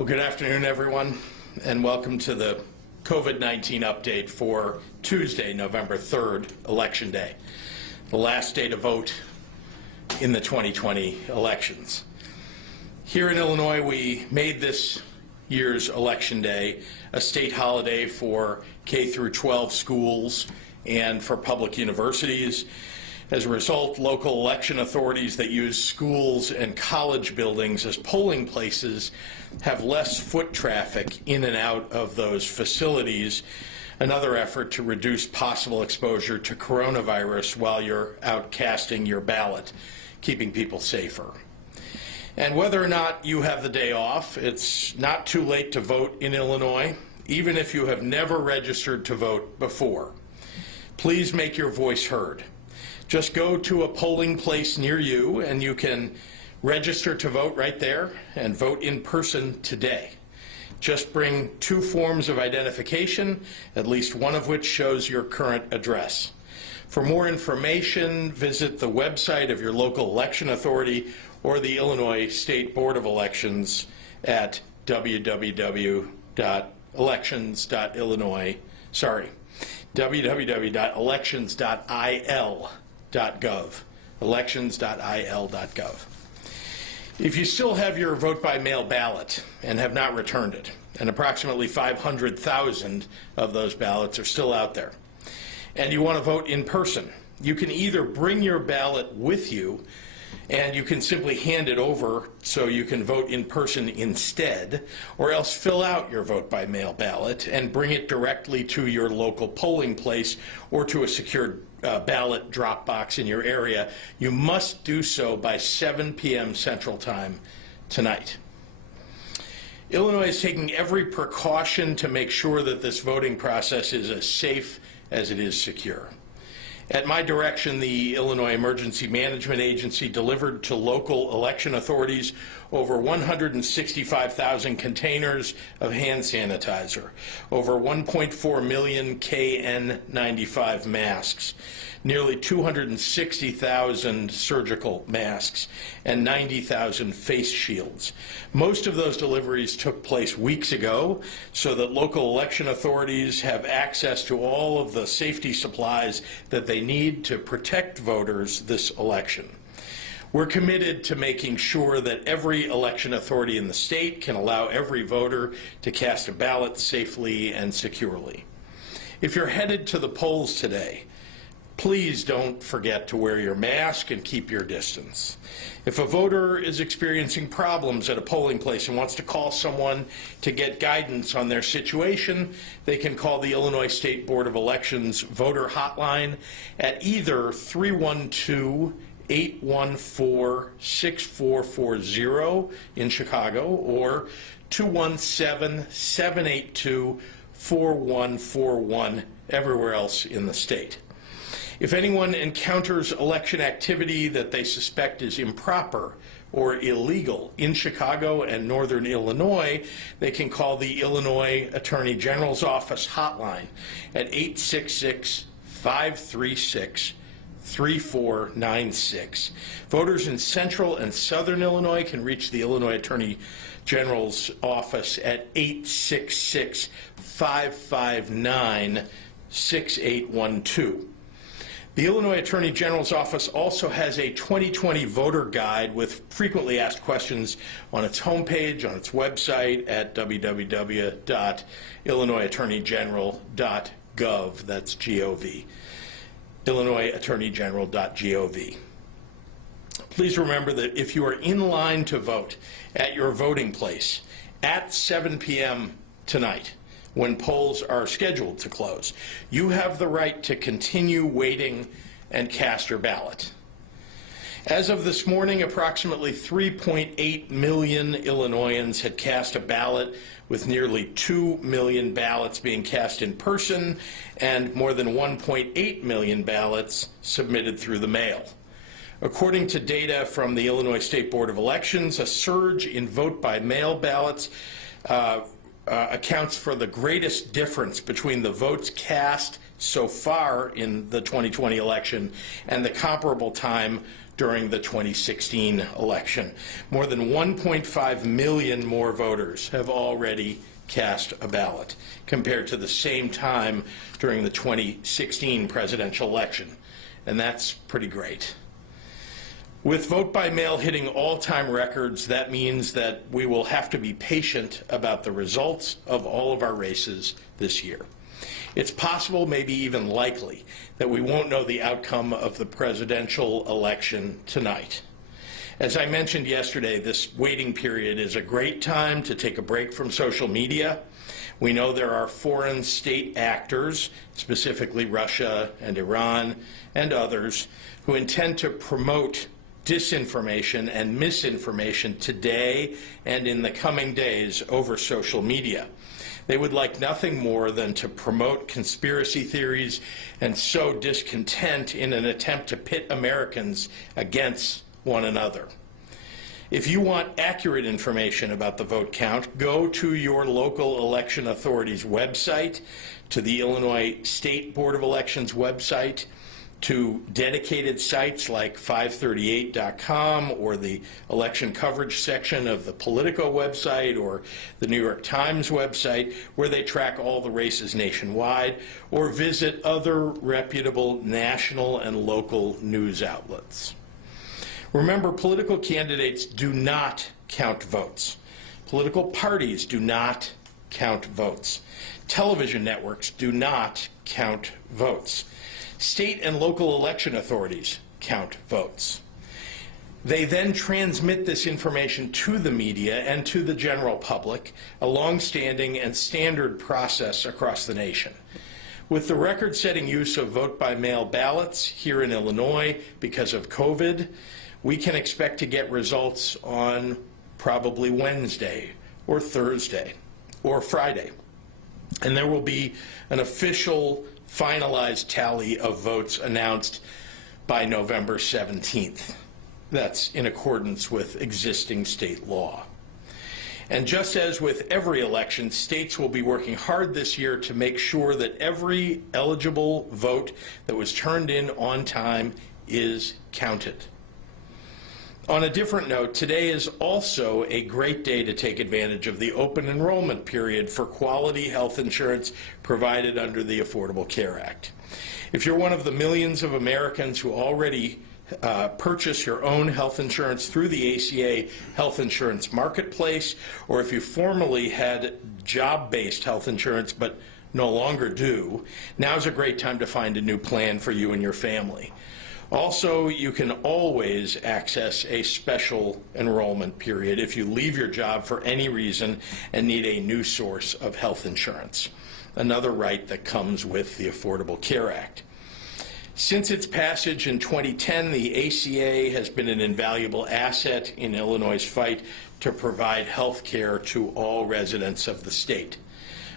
Well, good afternoon, everyone, and welcome to the COVID-19 update for Tuesday, November 3rd, Election Day, the last day to vote in the 2020 elections. Here in Illinois, we made this year's Election Day a state holiday for K through 12 schools and for public universities. As a result, local election authorities that use schools and college buildings as polling places have less foot traffic in and out of those facilities, another effort to reduce possible exposure to coronavirus while you're out casting your ballot, keeping people safer. And whether or not you have the day off, it's not too late to vote in Illinois, even if you have never registered to vote before. Please make your voice heard. Just go to a polling place near you and you can register to vote right there and vote in person today. Just bring 2 forms of identification, at least one of which shows your current address. For more information, visit the website of your local election authority or the Illinois State Board of Elections at www.elections.il.gov, elections.il.gov. If you still have your vote-by-mail ballot and have not returned it, and approximately 500,000 of those ballots are still out there, and you want to vote in person, you can either bring your ballot with you and you can simply hand it over so you can vote in person instead, or else fill out your vote-by-mail ballot and bring it directly to your local polling place or to a secured ballot drop box in your area. You must do so by 7 p.m. Central Time tonight. Illinois is taking every precaution to make sure that this voting process is as safe as it is secure. At my direction, the Illinois Emergency Management Agency delivered to local election authorities over 165,000 containers of hand sanitizer, over 1.4 million KN95 masks, nearly 260,000 surgical masks, and 90,000 face shields. Most of those deliveries took place weeks ago so that local election authorities have access to all of the safety supplies that they need to protect voters this election. We're committed to making sure that every election authority in the state can allow every voter to cast a ballot safely and securely. If you're headed to the polls today, please don't forget to wear your mask and keep your distance. If a voter is experiencing problems at a polling place and wants to call someone to get guidance on their situation, they can call the Illinois State Board of Elections voter hotline at either 312-814-6440 in Chicago or 217-782-4141 everywhere else in the state. If anyone encounters election activity that they suspect is improper or illegal in Chicago and northern Illinois, they can call the Illinois Attorney General's Office hotline at 866-536-3496. Voters in central and southern Illinois can reach the Illinois Attorney General's Office at 866-559-6812. The Illinois Attorney General's Office also has a 2020 voter guide with frequently asked questions on its homepage, on its website at www.illinoisattorneygeneral.gov. That's G-O-V. illinoisattorneygeneral.gov. Please remember that if you are in line to vote at your voting place at 7 p.m. tonight, when polls are scheduled to close, you have the right to continue waiting and cast your ballot. As of this morning, approximately 3.8 million Illinoisans had cast a ballot, with nearly 2 million ballots being cast in person and more than 1.8 million ballots submitted through the mail. According to data from the Illinois State Board of Elections, a surge in vote-by-mail ballots accounts for the greatest difference between the votes cast so far in the 2020 election and the comparable time during the 2016 election. More than 1.5 million more voters have already cast a ballot compared to the same time during the 2016 presidential election, and that's pretty great. With vote by mail hitting all-time records, that means that we will have to be patient about the results of all of our races this year. It's possible, maybe even likely, that we won't know the outcome of the presidential election tonight. As I mentioned yesterday, this waiting period is a great time to take a break from social media. We know there are foreign state actors, specifically Russia and Iran and others, who intend to promote disinformation and misinformation today and in the coming days over social media. They would like nothing more than to promote conspiracy theories and sow discontent in an attempt to pit Americans against one another. If you want accurate information about the vote count, go to your local election authority's website, to the Illinois State Board of Elections website, to dedicated sites like 538.com or the election coverage section of the Politico website or the New York Times website, where they track all the races nationwide, or visit other reputable national and local news outlets. Remember, political candidates do not count votes. Political parties do not count votes. Television networks do not count votes. State and local election authorities count votes. They then transmit this information to the media and to the general public, a long-standing and standard process across the nation. With the record-setting use of vote-by-mail ballots here in Illinois because of COVID, we can expect to get results on probably Wednesday or Thursday or Friday. And there will be an official finalized tally of votes announced by November 17th. That's in accordance with existing state law. And just as with every election, states will be working hard this year to make sure that every eligible vote that was turned in on time is counted. On a different note, today is also a great day to take advantage of the open enrollment period for quality health insurance provided under the Affordable Care Act. If you're one of the millions of Americans who already purchase your own health insurance through the ACA Health Insurance Marketplace, or if you formerly had job-based health insurance but no longer do, now's a great time to find a new plan for you and your family. Also, you can always access a special enrollment period if you leave your job for any reason and need a new source of health insurance, another right that comes with the Affordable Care Act. Since its passage in 2010, the ACA has been an invaluable asset in Illinois' fight to provide health care to all residents of the state.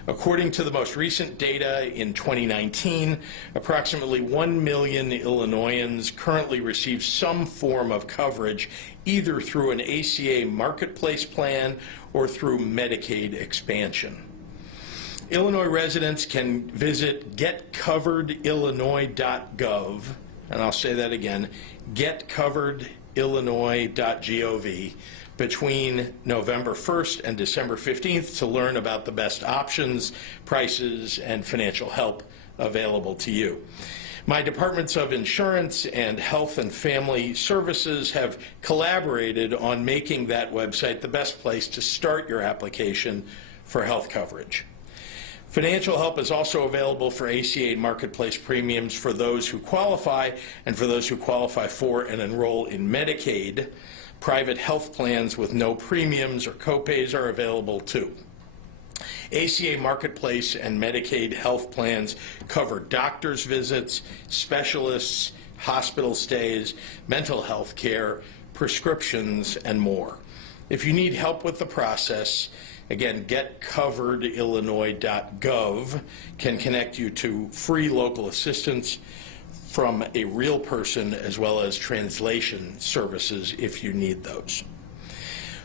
According to the most recent data in 2019, approximately 1 million Illinoisans currently receive some form of coverage either through an ACA marketplace plan or through Medicaid expansion. Illinois residents can visit getcoveredillinois.gov, and I'll say that again, getcoveredillinois.gov, between November 1st and December 15th to learn about the best options, prices, and financial help available to you. My departments of insurance and health and family services have collaborated on making that website the best place to start your application for health coverage. Financial help is also available for ACA marketplace premiums for those who qualify and for those who qualify for and enroll in Medicaid. Private health plans with no premiums or copays are available too. ACA Marketplace and Medicaid health plans cover doctor's visits, specialists, hospital stays, mental health care, prescriptions, and more. If you need help with the process, again, getcoveredillinois.gov can connect you to free local assistance from a real person, as well as translation services if you need those.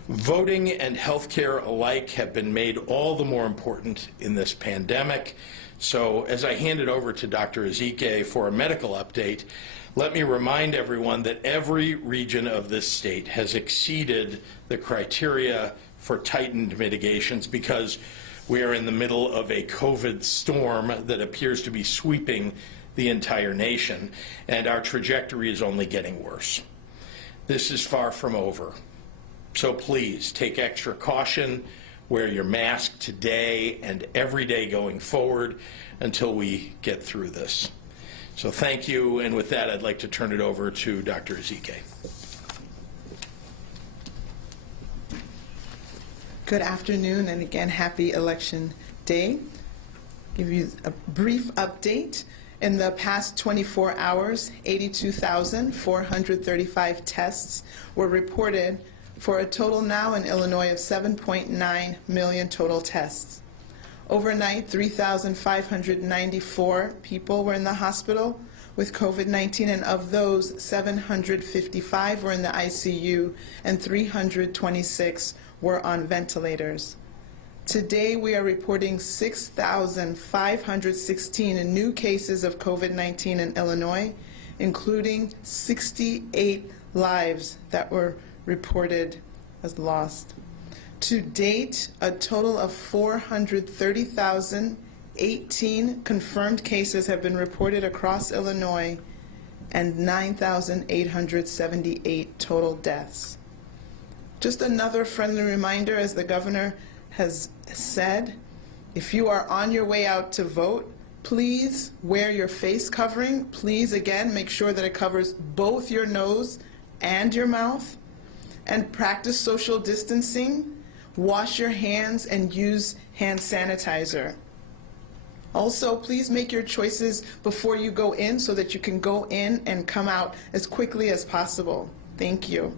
Voting and health care alike have been made all the more important in this pandemic. So as I hand it over to Dr. Zeke for a medical update, Let me remind everyone that every region of this state has exceeded the criteria for tightened mitigations because we are in the middle of a COVID storm that appears to be sweeping the entire nation, and our trajectory is only getting worse. This is far from over. So please take extra caution, wear your mask today and every day going forward until we get through this. So thank you, and with that, I'd like to turn it over to Dr. Zeke. Good afternoon, and again, happy Election Day. Give you a brief update. In the past 24 hours, 82,435 tests were reported for a total now in Illinois of 7.9 million total tests. Overnight, 3,594 people were in the hospital with COVID-19, and of those, 755 were in the ICU and 326 were on ventilators. Today, we are reporting 6,516 new cases of COVID-19 in Illinois, including 68 lives that were reported as lost. To date, a total of 430,018 confirmed cases have been reported across Illinois and 9,878 total deaths. Just another friendly reminder, as the governor has said, if you are on your way out to vote, please wear your face covering. Please, again, make sure that it covers both your nose and your mouth, and practice social distancing. Wash your hands and use hand sanitizer. Also, please make your choices before you go in so that you can go in and come out as quickly as possible. Thank you.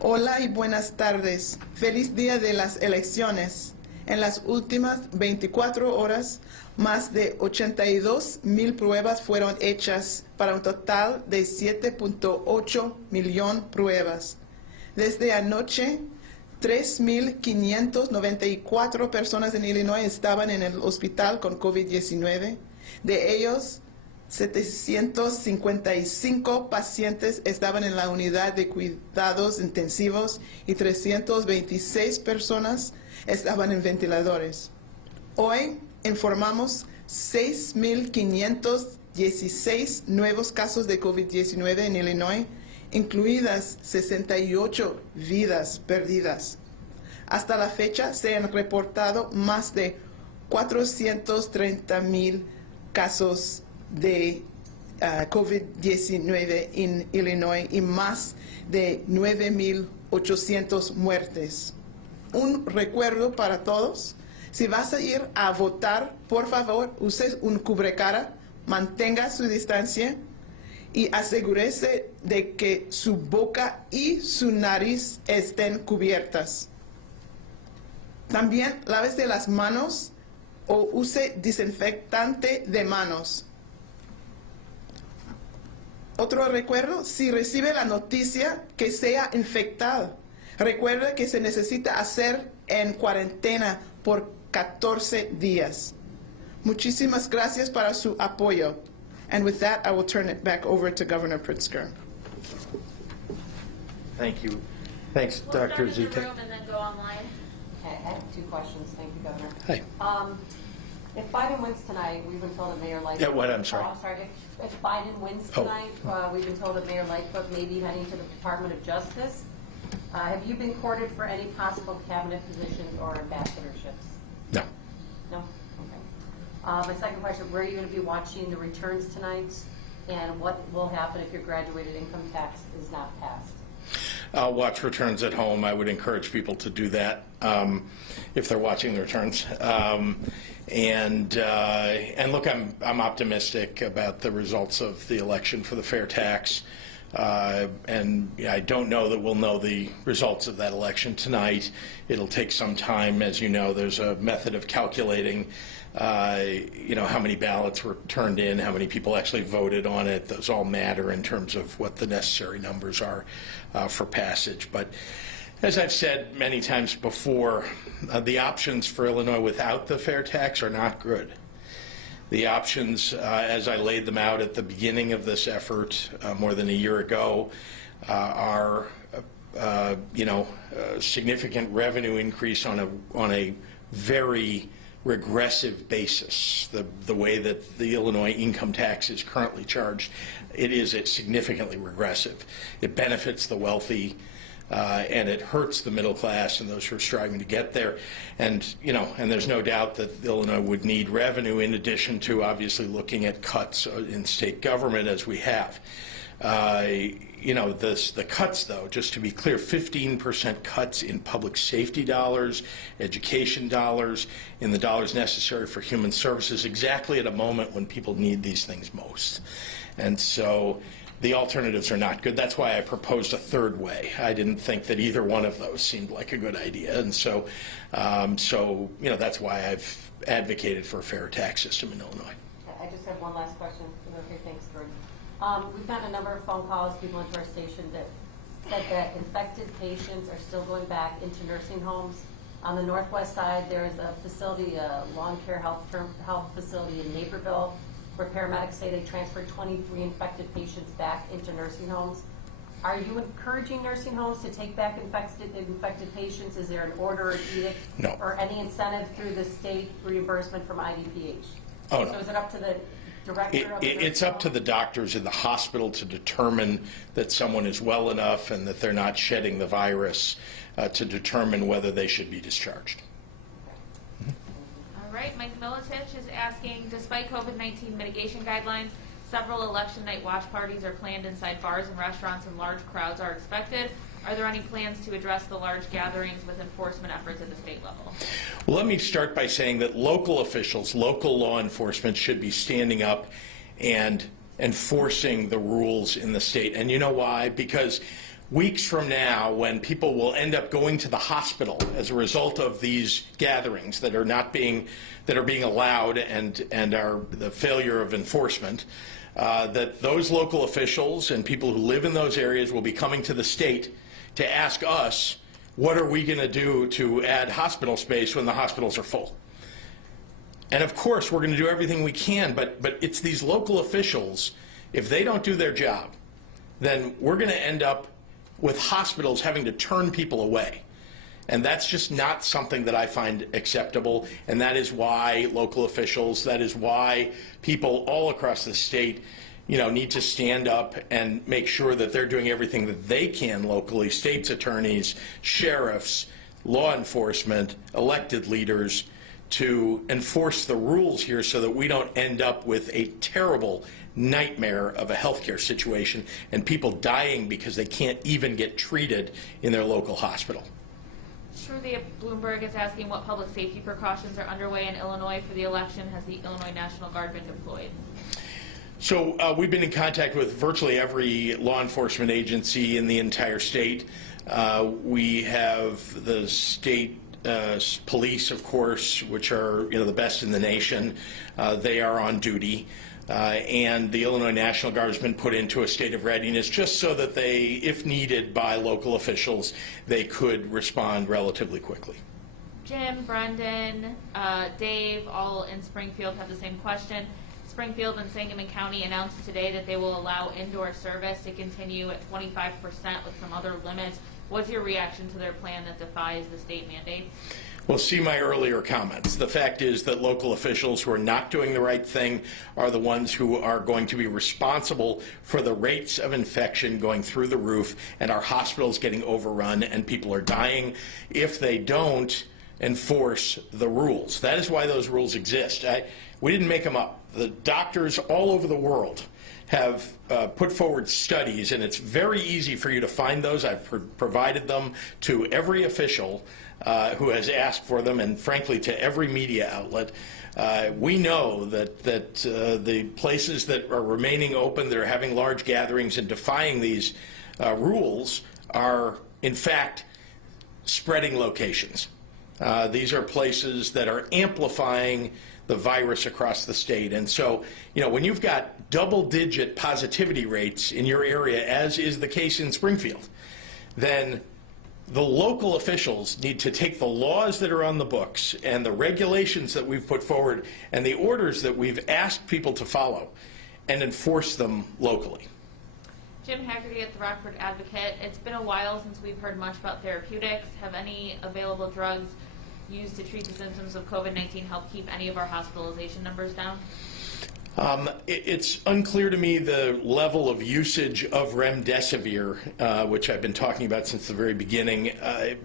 Hola y buenas tardes. Feliz día de las elecciones. En las últimas 24 horas, más de 82,000 pruebas fueron hechas para un total de 7.8 millones pruebas. Desde anoche, 3,594 personas en Illinois estaban en el hospital con COVID-19. De ellos, 755 pacientes estaban en la unidad de cuidados intensivos y 326 personas estaban en ventiladores. Hoy informamos 6,516 nuevos casos de COVID-19 en Illinois, incluidas 68 vidas perdidas. Hasta la fecha se han reportado más de 430,000 casos de COVID-19 en Illinois y más de 9,800 muertes. Un recuerdo para todos: si vas a ir a votar, por favor, use un cubrecara, mantenga su distancia y asegúrese de que su boca y su nariz estén cubiertas. También lávese las manos o use desinfectante de manos. Otro recuerdo: si recibe la noticia que sea infectado, recuerde que se necesita hacer en cuarentena por 14 días. Muchísimas gracias para su apoyo. And with that, I will turn it back over to Governor Pritzker. Thank you. Thanks, Dr. Zeke. We'll start in the room and then go online. Okay, I have two questions. Thank you, Governor. Hi. If Biden wins tonight, we've been told that Mayor Lightfoot... Yeah, what? I'm sorry. Oh, I'm sorry. If Biden wins tonight, we've been told that Mayor Lightfoot may be heading to the Department of Justice. Have you been courted for any possible cabinet positions or ambassadorships? No. No? Okay. My second question: where are you going to be watching the returns tonight, and what will happen if your graduated income tax is not passed? I'll watch returns at home. I would encourage people to do that if they're watching the returns. And look, I'm optimistic about the results of the election for the fair tax. And I don't know that we'll know the results of that election tonight. It'll take some time. As you know, there's a method of calculating how many ballots were turned in, how many people actually voted on it. Those all matter in terms of what the necessary numbers are for passage. But as I've said many times before, the options for Illinois without the fair tax are not good. The options, as I laid them out at the beginning of this effort more than a year ago, are significant revenue increase on a very regressive basis. The way that the Illinois income tax is currently charged, it is significantly regressive. It benefits the wealthy, and it hurts the middle class and those who are striving to get there. And there's no doubt that Illinois would need revenue in addition to obviously looking at cuts in state government as we have. The cuts, though, just to be clear, 15% cuts in public safety dollars, education dollars, in the dollars necessary for human services, exactly at a moment when people need these things most. And so the alternatives are not good. That's why I proposed a third way. I didn't think that either one of those seemed like a good idea. And so, that's why I've advocated for a fair tax system in Illinois. I just have one last question. Okay, thanks, Gordon. We've gotten a number of phone calls, people into our station that said that infected patients are still going back into nursing homes. On the northwest side, there is a facility, a lawn care health facility in Naperville, where paramedics say they transferred 23 infected patients back into nursing homes. Are you encouraging nursing homes to take back infected patients? Is there an order or edict? No. Or any incentive through the state reimbursement from IDPH? Oh, no. So is it up to the director of the It's up to the doctors in the hospital to determine that someone is well enough and that they're not shedding the virus to determine whether they should be discharged. All right, Mike Militich is asking, despite COVID-19 mitigation guidelines, several election night watch parties are planned inside bars and restaurants and large crowds are expected. Are there any plans to address the large gatherings with enforcement efforts at the state level? Well, let me start by saying that local officials, local law enforcement should be standing up and enforcing the rules in the state. And you know why? Because weeks from now, when people will end up going to the hospital as a result of these gatherings that are being allowed and are the failure of enforcement, that those local officials and people who live in those areas will be coming to the state to ask us, what are we going to do to add hospital space when the hospitals are full? And of course, we're going to do everything we can, but it's these local officials, if they don't do their job, then we're going to end up with hospitals having to turn people away. And that's just not something that I find acceptable, and that is why local officials, that is why people all across the state need to stand up and make sure that they're doing everything that they can locally, state's attorneys, sheriffs, law enforcement, elected leaders, to enforce the rules here so that we don't end up with a terrible nightmare of a healthcare situation and people dying because they can't even get treated in their local hospital. Shruti Bloomberg is asking what public safety precautions are underway in Illinois for the election. Has the Illinois National Guard been deployed? So we've been in contact with virtually every law enforcement agency in the entire state. We have the state police, of course, which are the best in the nation. They are on duty. And the Illinois National Guard has been put into a state of readiness just so that they, if needed by local officials, they could respond relatively quickly. Jim, Brendan, Dave, all in Springfield have the same question. Springfield and Sangamon County announced today that they will allow indoor service to continue at 25% with some other limits. What's your reaction to their plan that defies the state mandates? Well, see my earlier comments. The fact is that local officials who are not doing the right thing are the ones who are going to be responsible for the rates of infection going through the roof and our hospitals getting overrun and people are dying if they don't enforce the rules. That is why those rules exist. We didn't make them up. The doctors all over the world have put forward studies, and it's very easy for you to find those. I've provided them to every official who has asked for them, and frankly to every media outlet. We know that the places that are remaining open, that are having large gatherings and defying these rules are, in fact, spreading locations. These are places that are amplifying the virus across the state. And so, when you've got double-digit positivity rates in your area, as is the case in Springfield, then the local officials need to take the laws that are on the books and the regulations that we've put forward and the orders that we've asked people to follow and enforce them locally. Jim Haggerty at the Rockford Advocate. It's been a while since we've heard much about therapeutics. Have any available drugs used to treat the symptoms of COVID-19 help keep any of our hospitalization numbers down? It's unclear to me the level of usage of remdesivir, which I've been talking about since the very beginning,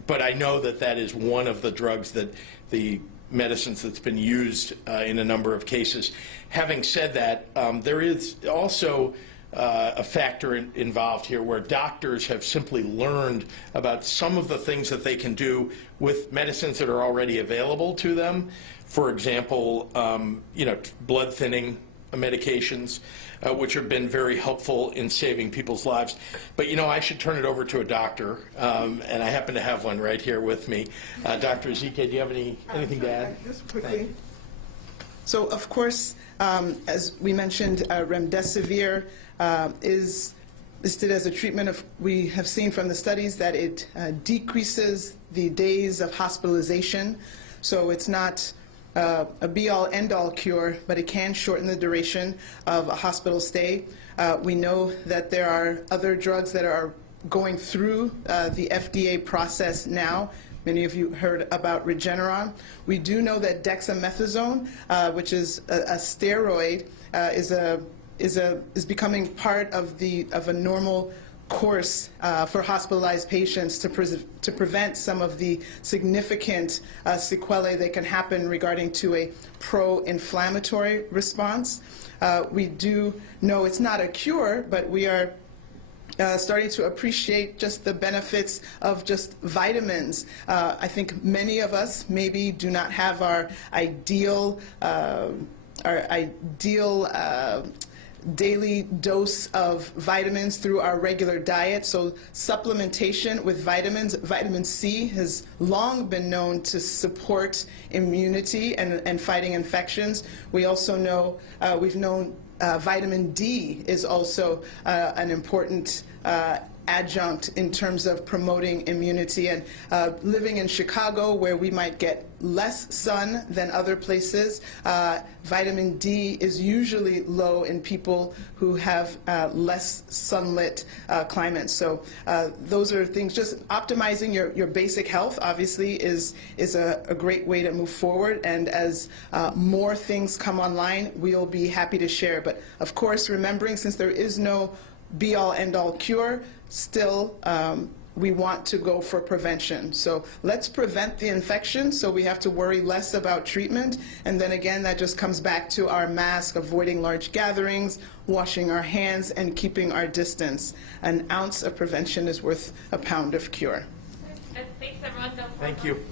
but I know that that is one of the drugs that the medicines that's been used in a number of cases. Having said that, there is also a factor involved here where doctors have simply learned about some of the things that they can do with medicines that are already available to them. For example, blood thinning medications, which have been very helpful in saving people's lives. But I should turn it over to a doctor, and I happen to have one right here with me. Dr. Zeke, do you have anything to add? Just quickly. So, of course, as we mentioned, remdesivir is listed as a treatment we have seen from the studies that it decreases the days of hospitalization. So it's not a be-all, end-all cure, but it can shorten the duration of a hospital stay. We know that there are other drugs that are going through the FDA process now. Many of you heard about Regeneron. We do know that dexamethasone, which is a steroid, is becoming part of a normal course for hospitalized patients to prevent some of the significant sequelae that can happen regarding to a pro-inflammatory response. We do know it's not a cure, but we are starting to appreciate just the benefits of just vitamins. I think many of us maybe do not have our ideal daily dose of vitamins through our regular diet. So supplementation with vitamins, vitamin C has long been known to support immunity and fighting infections. We also know, we've known vitamin D is also an important adjunct in terms of promoting immunity. And living in Chicago, where we might get less sun than other places, vitamin D is usually low in people who have less sunlit climates. So those are things. Just optimizing your basic health, obviously, is a great way to move forward. And as more things come online, we'll be happy to share. But of course, remembering, since there is no be-all, end-all cure, still we want to go for prevention. So let's prevent the infection so we have to worry less about treatment. And then again, that just comes back to our mask, avoiding large gatherings, washing our hands, and keeping our distance. An ounce of prevention is worth a pound of cure. Thanks, everyone. Thank you.